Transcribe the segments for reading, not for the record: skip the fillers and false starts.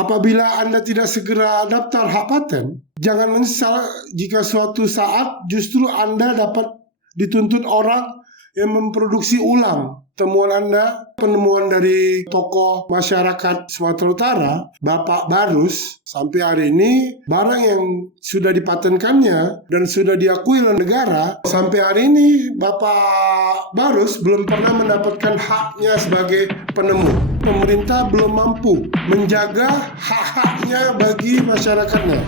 Apabila Anda tidak segera daftar hak paten, jangan menyesal jika suatu saat justru Anda dapat dituntut orang yang memproduksi ulang temuan Anda. Penemuan dari tokoh masyarakat Sumatera Utara, Bapak Barus, sampai hari ini barang yang sudah dipatenkannya dan sudah diakui oleh negara, sampai hari ini Bapak Barus belum pernah mendapatkan haknya sebagai penemu. Pemerintah belum mampu menjaga hak-haknya bagi masyarakatnya.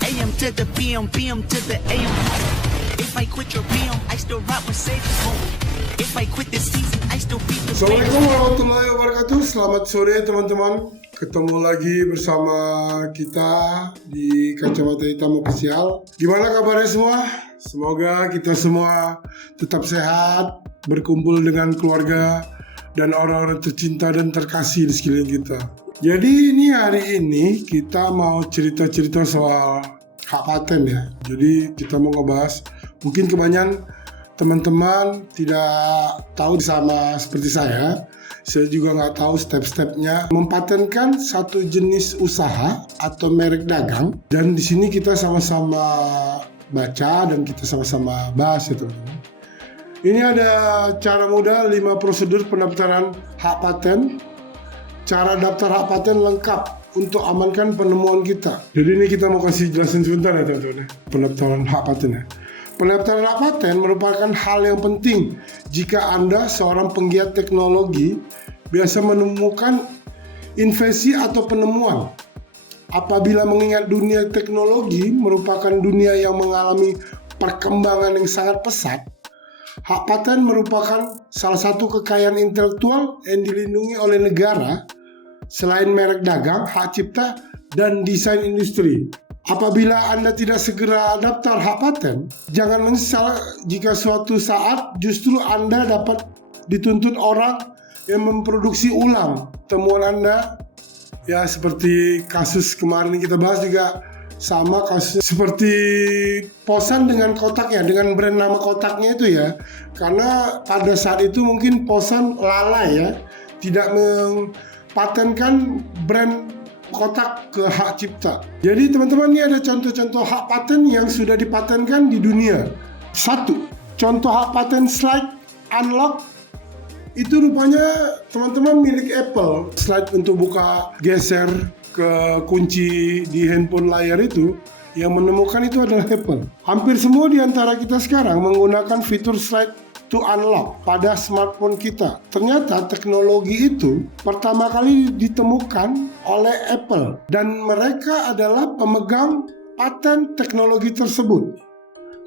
AM to the PM, PM to the AM. If I quit your PM, I still rock with Sage Home. If I quit this season, I still beat the Assalamualaikum warahmatullahi wabarakatuh. Selamat sore teman-teman. Ketemu lagi bersama kita di Kacamata Hitam Official. Gimana kabarnya semua? Semoga kita semua tetap sehat, berkumpul dengan keluarga dan orang-orang tercinta dan terkasih di sekeliling kita. Jadi hari ini kita mau cerita-cerita soal hak paten ya. Jadi kita mau ngebahas, mungkin kebanyakan teman-teman tidak tahu sama seperti saya juga nggak tahu step-stepnya mempatenkan satu jenis usaha atau merek dagang. Dan di sini kita sama-sama baca dan kita sama-sama bahas ya teman-teman. Ini ada cara mudah 5 prosedur pendaftaran hak paten, cara daftar hak paten lengkap untuk amankan penemuan kita. Jadi ini kita mau kasih jelasin sebentar ya teman-teman, pendaftaran hak paten ya. Pendaftaran hak paten merupakan hal yang penting jika Anda seorang penggiat teknologi biasa menemukan invasi atau penemuan. Apabila mengingat dunia teknologi merupakan dunia yang mengalami perkembangan yang sangat pesat, hak paten merupakan salah satu kekayaan intelektual yang dilindungi oleh negara selain merek dagang, hak cipta, dan desain industri. Apabila Anda tidak segera daftar hak paten, jangan menyesal jika suatu saat justru Anda dapat dituntut orang yang memproduksi ulang temuan Anda. Ya seperti kasus kemarin yang kita bahas juga sama kasus seperti Posan dengan kotaknya, dengan brand nama kotaknya itu ya. Karena pada saat itu mungkin Posan lalai ya, tidak mempatenkan brand kotak ke hak cipta. Jadi teman-teman, ini ada contoh-contoh hak paten yang sudah dipatenkan di dunia. 1. Contoh hak paten slide unlock. Itu rupanya teman-teman milik Apple. Slide untuk buka geser ke kunci di handphone layar itu, yang menemukan itu adalah Apple. Hampir semua di antara kita sekarang menggunakan fitur slide to unlock pada smartphone kita. Ternyata teknologi itu pertama kali ditemukan oleh Apple dan mereka adalah pemegang paten teknologi tersebut.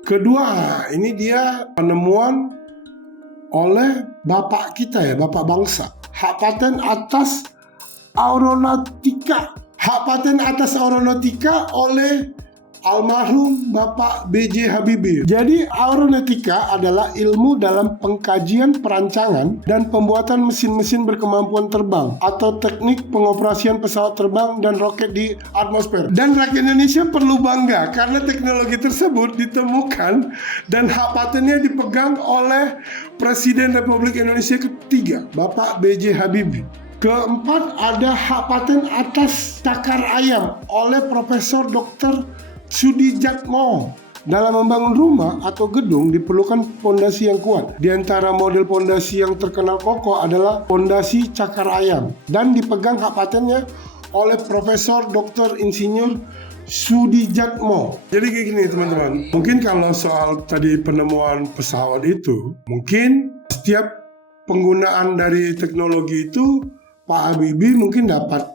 Kedua, ini dia penemuan oleh bapak kita ya, bapak bangsa. Hak paten atas aeronautika. Hak paten atas aeronautika oleh almarhum Bapak B.J. Habibie. Jadi aeronautika adalah ilmu dalam pengkajian perancangan dan pembuatan mesin-mesin berkemampuan terbang atau teknik pengoperasian pesawat terbang dan roket di atmosfer. Dan rakyat Indonesia perlu bangga karena teknologi tersebut ditemukan dan hak patennya dipegang oleh Presiden Republik Indonesia ketiga, Bapak B.J. Habibie. Keempat, ada hak paten atas cakar ayam oleh Profesor Dr. Sudijatmo. Dalam membangun rumah atau gedung diperlukan fondasi yang kuat. Di antara model fondasi yang terkenal kokoh adalah fondasi cakar ayam dan dipegang hak patennya oleh Profesor Dr. Insinyur Sudijatmo. Jadi kayak gini teman-teman. Mungkin kalau soal tadi penemuan pesawat itu, mungkin setiap penggunaan dari teknologi itu Pak Habibie mungkin dapat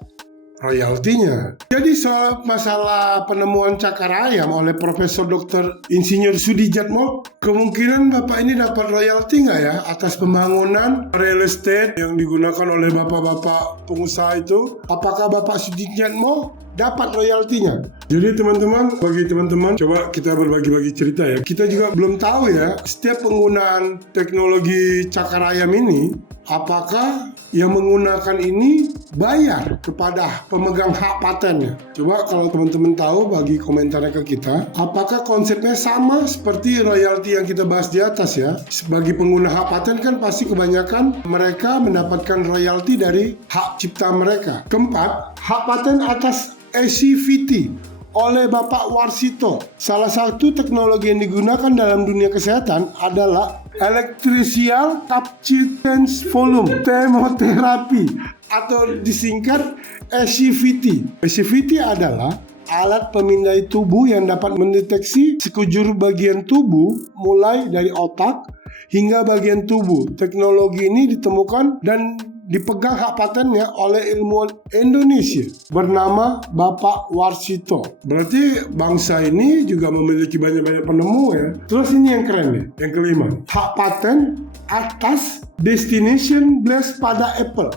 royaltinya. Jadi soal masalah penemuan cakar ayam oleh Profesor Dr. Insinyur Sudijatmo, kemungkinan Bapak ini dapat royalti nggak ya atas pembangunan real estate yang digunakan oleh bapak-bapak pengusaha itu? Apakah Bapak Sudijatmo dapat royaltinya? Jadi teman-teman, bagi teman-teman, coba kita berbagi-bagi cerita ya. Kita juga belum tahu ya, setiap penggunaan teknologi cakar ayam ini apakah yang menggunakan ini bayar kepada pemegang hak patennya? Coba kalau teman-teman tahu, bagi komentarnya ke kita. Apakah konsepnya sama seperti royalti yang kita bahas di atas ya? Bagi pengguna hak paten kan pasti kebanyakan mereka mendapatkan royalti dari hak cipta mereka. Keempat, hak paten atas ACVT oleh Bapak Warsito. Salah satu teknologi yang digunakan dalam dunia kesehatan adalah electrical capacitance volume chemotherapy atau disingkat ACVT. ACVT adalah alat pemindai tubuh yang dapat mendeteksi sekujur bagian tubuh mulai dari otak hingga bagian tubuh. Teknologi ini ditemukan dan dipegang hak patennya oleh ilmuwan Indonesia bernama Bapak Warsito. Berarti bangsa ini juga memiliki banyak-banyak penemu ya. Terus ini yang keren nih, yang kelima, hak paten atas destination base pada Apple.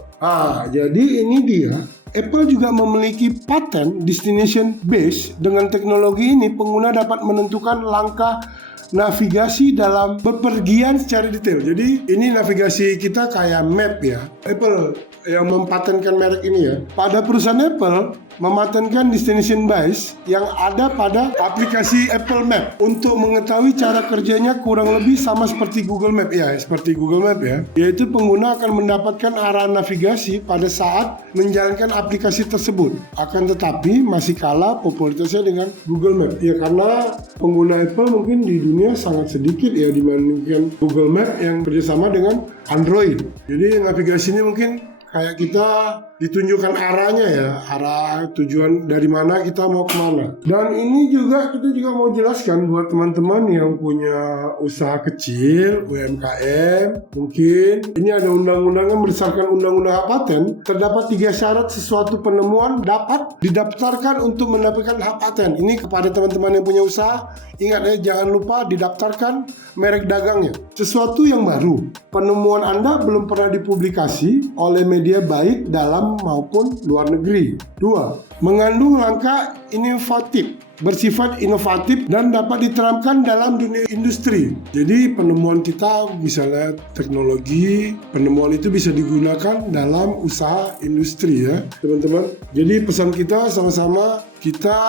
Jadi ini dia. Apple juga memiliki paten destination base. Dengan teknologi ini pengguna dapat menentukan langkah navigasi dalam bepergian secara detail. Jadi ini navigasi kita kayak map ya. Apple yang mempatenkan merek ini ya. Pada perusahaan Apple mematenkan destination base yang ada pada aplikasi Apple Map untuk mengetahui cara kerjanya kurang lebih sama seperti Google Map ya, seperti Google Map ya. Yaitu pengguna akan mendapatkan arah navigasi pada saat menjalankan aplikasi tersebut. Akan tetapi masih kalah popularitasnya dengan Google Map ya, karena pengguna Apple mungkin di dunia sangat sedikit ya dibandingkan Google Map yang kerjasama dengan Android. Jadi navigasi ini mungkin kayak kita ditunjukkan arahnya ya, arah tujuan dari mana kita mau kemana. Dan ini juga kita juga mau jelaskan buat teman-teman yang punya usaha kecil, UMKM. Mungkin ini ada undang-undangan berdasarkan undang-undang hak paten. Terdapat 3 syarat sesuatu penemuan dapat didaftarkan untuk mendapatkan hak paten. Ini kepada teman-teman yang punya usaha, ingat ya, jangan lupa didaftarkan merek dagangnya. Sesuatu yang baru, penemuan Anda belum pernah dipublikasi oleh media baik dalam maupun luar negeri. 2. Mengandung langkah inovatif, bersifat inovatif dan dapat diterapkan dalam dunia industri. Jadi penemuan kita misalnya teknologi, penemuan itu bisa digunakan dalam usaha industri ya teman-teman. Jadi pesan kita sama-sama kita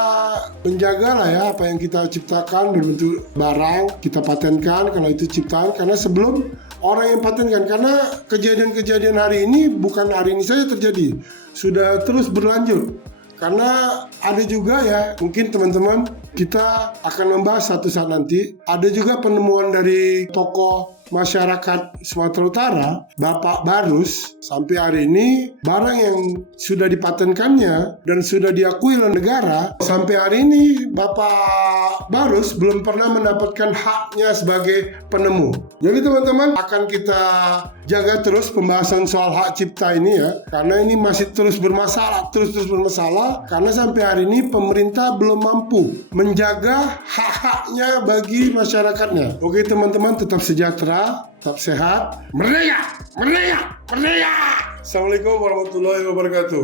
menjaga lah ya apa yang kita ciptakan berbentuk barang, kita patenkan kalau itu ciptaan, karena sebelum orang yang patenkan, karena kejadian-kejadian hari ini bukan hari ini saja terjadi, sudah terus berlanjut. Karena ada juga ya, mungkin teman-teman kita akan membahas satu saat nanti, ada juga penemuan dari tokoh masyarakat Sumatera Utara, Bapak Barus. Sampai hari ini barang yang sudah dipatenkannya dan sudah diakui oleh negara, sampai hari ini Bapak Barus belum pernah mendapatkan haknya sebagai penemu. Jadi teman-teman akan kita jaga terus pembahasan soal hak cipta ini ya, karena ini masih terus bermasalah, terus bermasalah, karena sampai hari ini pemerintah belum mampu menjaga hak-haknya bagi masyarakatnya. Oke teman-teman, tetap sejahtera, tetap sehat, merdeka, merdeka, merdeka. Assalamualaikum warahmatullahi wabarakatuh.